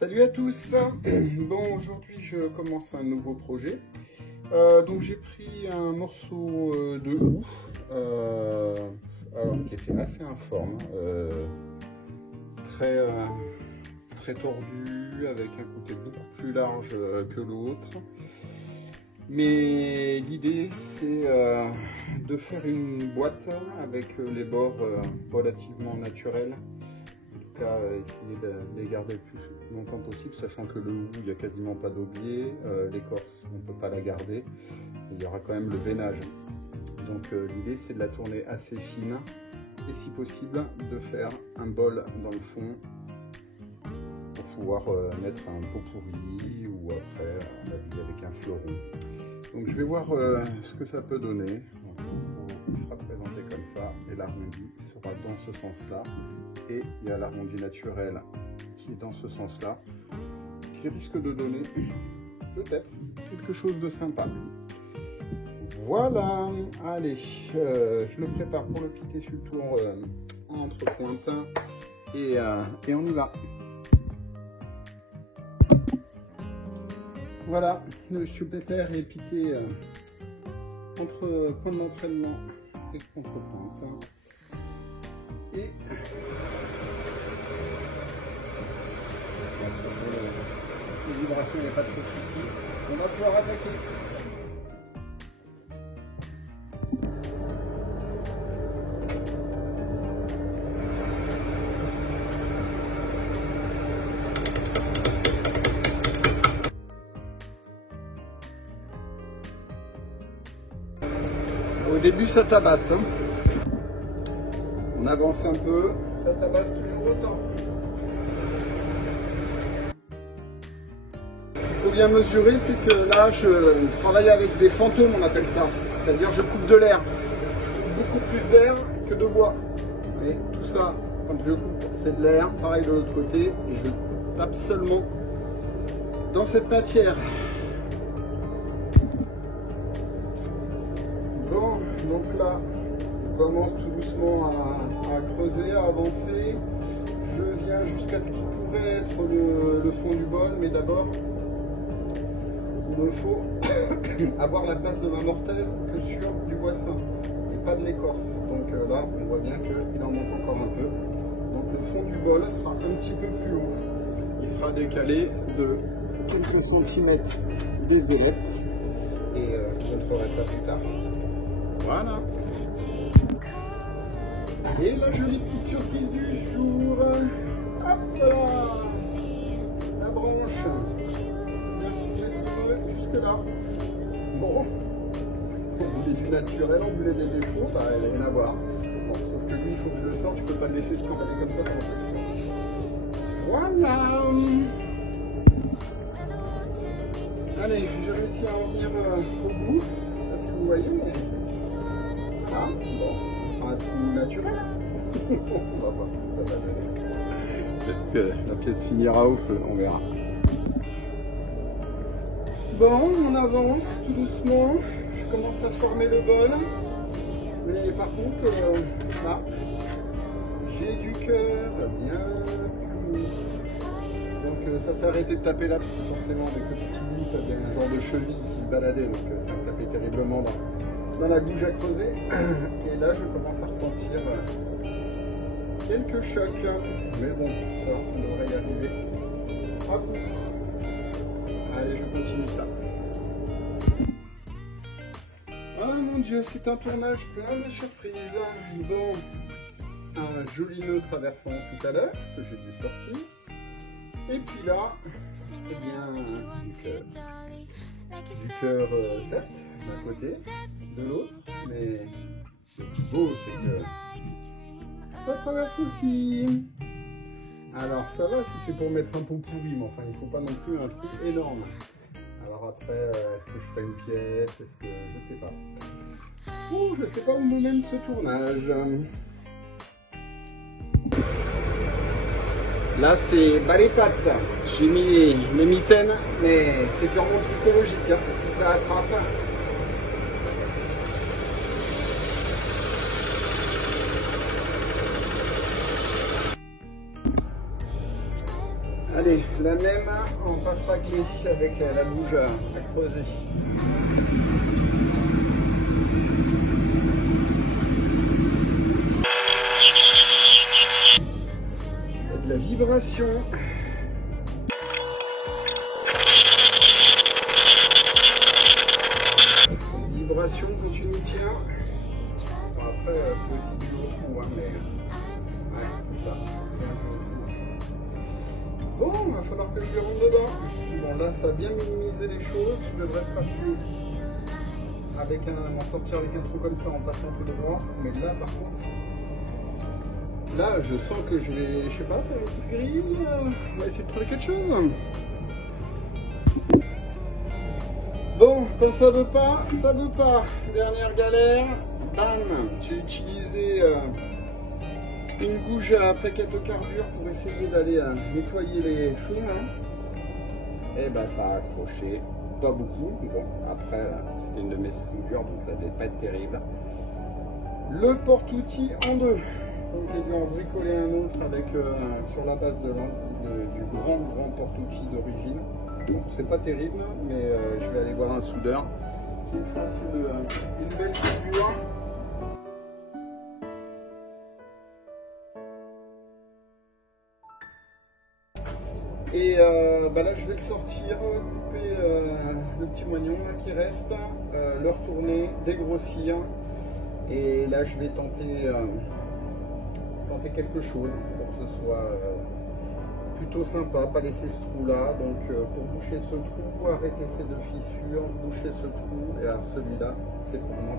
Salut à tous. Bon, aujourd'hui je commence un nouveau projet. Donc j'ai pris un morceau de houx, alors qui était assez informe, très tordu, avec un côté beaucoup plus large que l'autre. Mais l'idée c'est de faire une boîte avec les bords relativement naturels. Essayer de les garder le plus longtemps possible, sachant que le houx, il n'y a quasiment pas d'aubier, l'écorce, on ne peut pas la garder, il y aura quand même le veinage. Donc l'idée c'est de la tourner assez fine et si possible de faire un bol dans le fond pour pouvoir mettre un pot pourri ou après avec un fleuron. Donc je vais voir ce que ça peut donner. Il sera présenté comme ça et l'arrondi sera dans ce sens-là. Et il y a l'arrondi naturel qui est dans ce sens-là, qui risque de donner peut-être quelque chose de sympa. Voilà, allez, je le prépare pour le piquer sur le tour entre pointins et on y va. Voilà, le chou-pépère est piqué entre point d'entraînement et contre-pointe. Et les vibrations, il n'y a pas trop de soucis. On va pouvoir attaquer. Au début, ça tabasse. Hein. On avance un peu, ça tabasse toujours autant. Ce qu'il faut bien mesurer, c'est que là, je travaille avec des fantômes, on appelle ça. C'est-à-dire, je coupe de l'air. Je coupe beaucoup plus d'air que de bois. Et tout ça, quand je coupe, c'est de l'air. Pareil de l'autre côté, et je tape seulement dans cette matière. Bon, donc là, on commence tout doucement à creuser, à avancer. Je viens jusqu'à ce qui pourrait être le fond du bol, mais d'abord, il me faut avoir la place de ma mortaise que sur du bois sain et pas de l'écorce. Donc là, on voit bien qu'il en manque encore un peu. Donc le fond du bol sera un petit peu plus haut. Il sera décalé de quelques centimètres des ellipses et je montrerai ça plus tard. Voilà. Et la jolie petite surprise du jour. Hop là, la branche. Jusque là. Bon. On voulait du naturel, on voulait des défauts, bah il n'y a rien à voir. Bon, sauf que lui, il faut que je le sorte, je peux pas le laisser se trimballer comme ça pendant ce temps. Voilà. Allez, j'ai réussi à en venir au bout. Parce que vous voyez, mais... Ah, bon, un style naturel. On va voir ce que ça va donner. Peut-être que la pièce finira au feu, on verra. Bon, on avance tout doucement. Je commence à former le bol. Mais par contre, là, j'ai du cœur bien plus. Donc ça s'est arrêté de taper là, parce que forcément, avec le petit bout, ça devient un genre de cheville qui se baladait. Donc ça me tapait terriblement dans la gouge à creuser. Et là, je commence à ressentir quelques chocs. Mais bon, ça, on devrait y arriver. Hop. Allez, je continue ça. Oh mon Dieu, c'est un tournage plein de surprises. Bon, un joli nœud traversant tout à l'heure, que j'ai dû sortir. Et puis là, eh bien, du cœur, certes, d'un côté, de l'autre, mais ce qui est beau, c'est que ça traverse aussi. Alors ça va si c'est pour mettre un pot pourri, mais enfin il ne faut pas non plus un truc énorme. Alors après, est-ce que je ferai une pièce, est-ce que je sais pas. Ouh, je sais pas où me mène ce tournage. Là c'est bas les pattes. J'ai mis mes mitaines, mais c'est purement psychologique, hein, parce que ça attrape. Allez, la même, on passera clé avec la bouge à creuser. Il y a de la vibration. Cette vibration quand tu nous tiens. Bon, après, c'est aussi du gros trou, hein, mais ouais, c'est ça. Bon, il va falloir que je les rentre dedans. Bon, là, ça a bien minimisé les choses. Je devrais passer avec m'en sortir avec un trou comme ça en passant tout devant. Mais là, par contre, là, je sens que je vais, je sais pas, faire une petite grille. On va essayer de trouver quelque chose. Bon, quand ça veut pas, ça veut pas. Dernière galère. Bam, j'ai utilisé une gouge à plaquette-carbure pour essayer d'aller nettoyer les feux. Hein. Et ben ça a accroché, pas beaucoup. Bon, après c'était une de mes soudures, donc ça devait pas être terrible. Le porte-outil en deux. Donc j'ai dû en bricoler un autre avec sur la base du grand porte-outil d'origine. Donc c'est pas terrible, mais je vais aller voir un soudeur. Il fasse une belle soudure. Et bah là je vais le sortir, couper le petit moignon là, qui reste, le retourner, dégrossir. Et là je vais tenter quelque chose pour que ce soit plutôt sympa, pas laisser ce trou là. Donc pour boucher ce trou, arrêter ces deux fissures, boucher ce trou, et alors celui-là c'est pour moi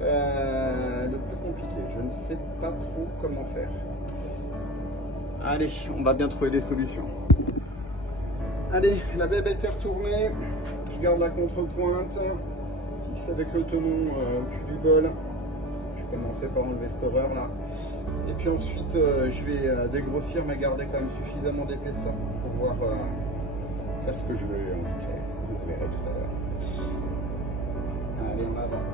le plus compliqué. Je ne sais pas trop comment faire. Allez, on va bien trouver des solutions. Allez, la bébête est retournée. Je garde la contrepointe. Fixe avec le tenon au cul du bol. Je vais commencer par enlever cette horreur là. Et puis ensuite, je vais dégrossir, mais garder quand même suffisamment d'épaisseur pour pouvoir faire ce que je veux. Vous verrez tout à l'heure. Allez, en avant.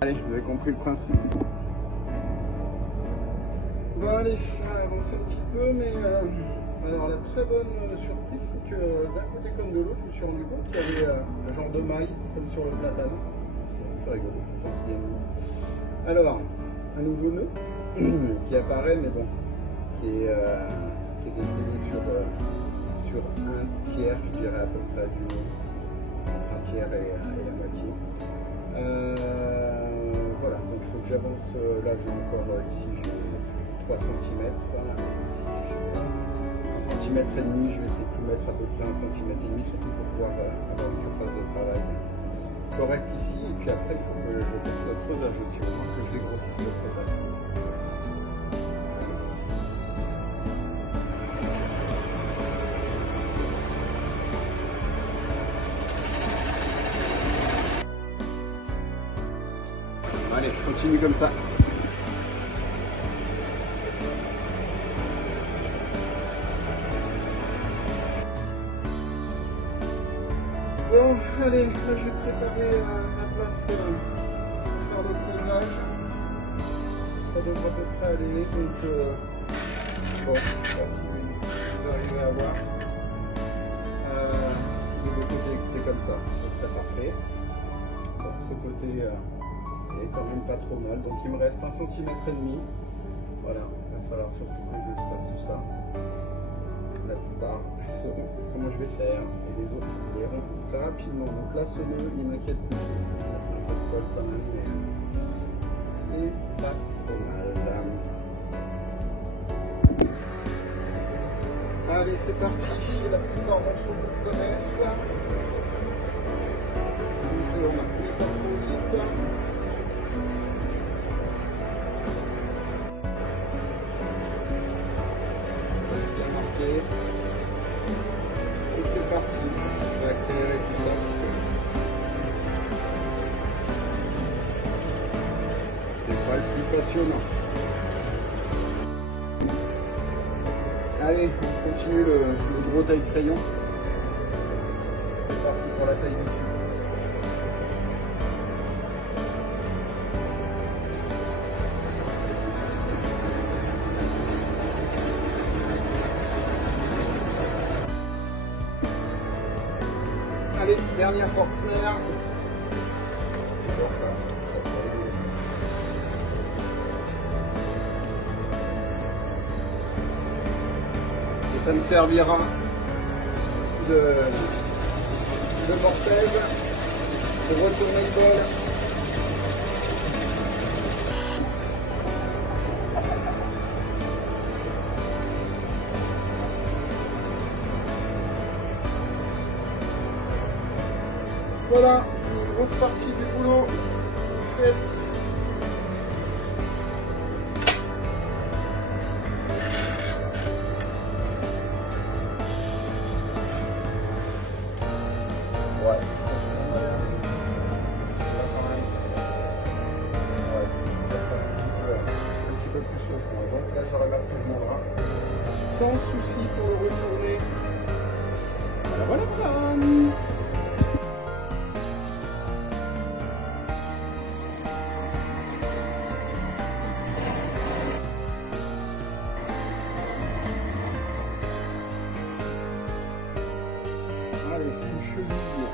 Allez, vous avez compris le principe. Bon allez, ça avance un petit peu, mais alors la très bonne surprise, c'est que d'un côté comme de l'autre, je me suis rendu compte qu'il y avait un genre de maille, comme sur le platane. C'est rigolo, je pense bien. Alors, un nouveau nœud qui apparaît, mais bon, qui est décédé sur un tiers, je dirais à peu près, du entre un tiers et la moitié. Voilà, donc il faut que j'avance. Là, j'ai encore ici, j'ai 3 cm. Voilà. Ici, 1,5 cm, je vais essayer de tout mettre à peu près 1,5 cm, surtout pour pouvoir avoir une surface de travail correcte ici. Et puis après, il faut que je fasse le creusage aussi, au moins que je dégrossisse le creusage. Allez, je continue comme ça. Bon, allez, là je vais préparer la place pour faire le creusage. Ça devrait à peu près aller, donc bon, je sais pas si vous arrivez à voir. Si les deux côtés écoutaient comme ça, ce serait parfait. Bon, ce côté est quand même pas trop mal, donc il me reste 1,5 cm. Voilà, il va falloir surtout que je fasse tout ça. La plupart sauront comment je vais faire, et les autres verront très rapidement. Donc là, ce nœud, il m'inquiète plus. Il m'inquiète pas quand même, mais c'est pas trop mal. Allez, c'est parti. La plupart d'entre vous connaissent. Donc, on a plus pas trop vite. Et c'est parti, je vais accélérer tout ça. C'est pas le plus passionnant. Allez, on continue le gros taille crayon. C'est parti pour la taille dessus. Allez, dernière Forstner. Et ça me servira de mortaise, de retourner le bol. Voilà, grosse partie du boulot faite. Ouais. Un petit peu plus au fond. Donc là j'aurai ma prise mon bras. Sans souci pour le retourner. Voilà, voilà, voilà. Allez, une cheville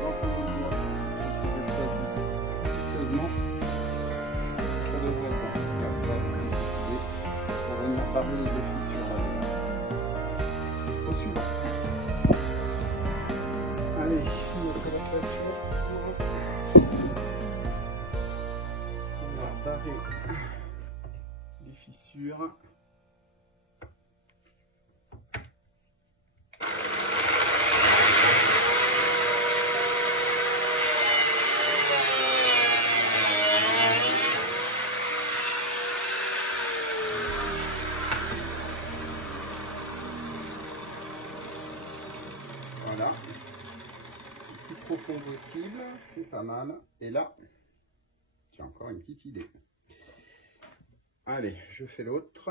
dans ton doigt, que je choisis seulement. Ça devrait être bon. Après, on va venir parler des fissures. Au suivant. Allez, notre adaptation. On va barrer les fissures. Voilà, le plus profond possible, c'est pas mal. Et là, j'ai encore une petite idée. Allez, je fais l'autre.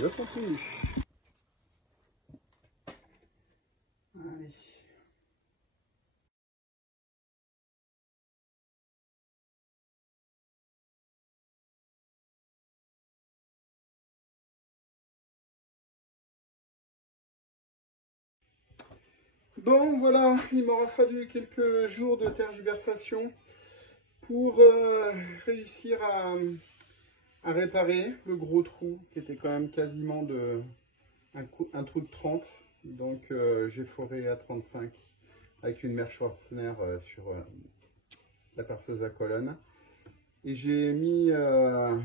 Je continue. Allez. Bon, voilà, il m'aura fallu quelques jours de tergiversation pour réussir à réparer le gros trou qui était quand même quasiment de un trou de 30. Donc j'ai foré à 35 avec une mèche Forstner sur la perceuse à colonne. Et j'ai mis un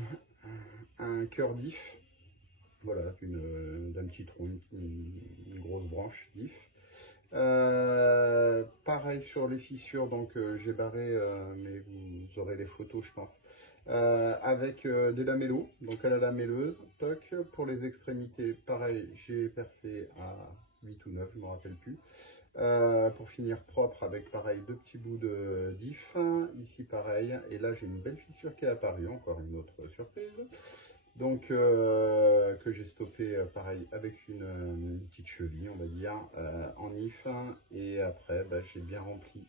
cœur d'if, voilà, d'un petit trou, une grosse branche d'if. Pareil sur les fissures, donc j'ai barré, mais vous aurez les photos je pense, avec de la mélo, donc à la lamelleuse, toc. Pour les extrémités, pareil, j'ai percé à 8 ou 9, je ne me rappelle plus. Pour finir propre avec pareil 2 petits bouts de diff, ici pareil, et là j'ai une belle fissure qui est apparue, encore une autre surprise. Donc que j'ai stoppé pareil avec une petite cheville on va dire en if, et après bah, j'ai bien rempli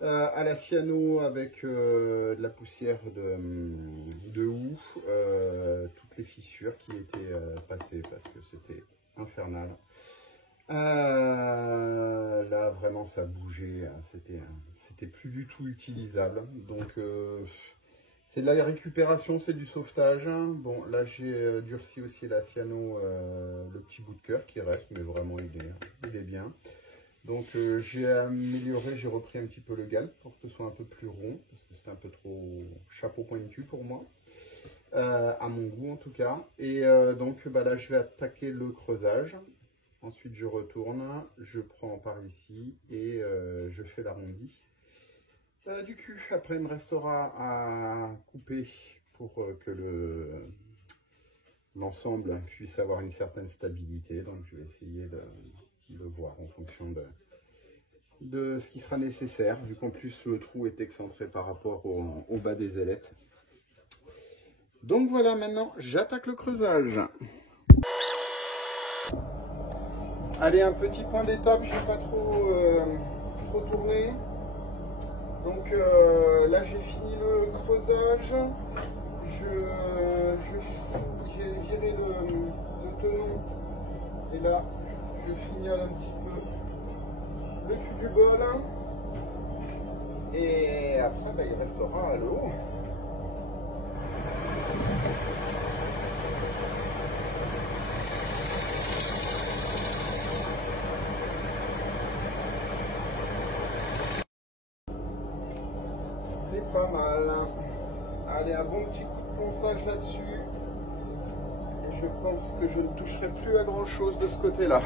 à la cyano avec de la poussière de houx, toutes les fissures qui étaient passées parce que c'était infernal. Là vraiment ça bougeait, c'était plus du tout utilisable, donc c'est de la récupération, c'est du sauvetage. Bon, là j'ai durci aussi la cyano, le petit bout de cœur qui reste, mais vraiment il est bien. Donc j'ai amélioré, j'ai repris un petit peu le galp pour que ce soit un peu plus rond, parce que c'était un peu trop chapeau pointu pour moi, à mon goût en tout cas. Et donc bah, là je vais attaquer le creusage. Ensuite je retourne, je prends par ici et je fais l'arrondi. Du cul, après il me restera à couper pour que l'ensemble puisse avoir une certaine stabilité, donc je vais essayer de voir en fonction de ce qui sera nécessaire, vu qu'en plus le trou est excentré par rapport au bas des ailettes. Donc voilà, maintenant j'attaque le creusage. Allez, un petit point d'étape, je n'ai pas trop tourné. Donc là j'ai fini le creusage, j'ai viré le tenon et là je fignole un petit peu le cul du bol et après il restera à l'eau. C'est pas mal. Allez, un bon petit coup de ponçage là-dessus. Et je pense que je ne toucherai plus à grand chose de ce côté-là.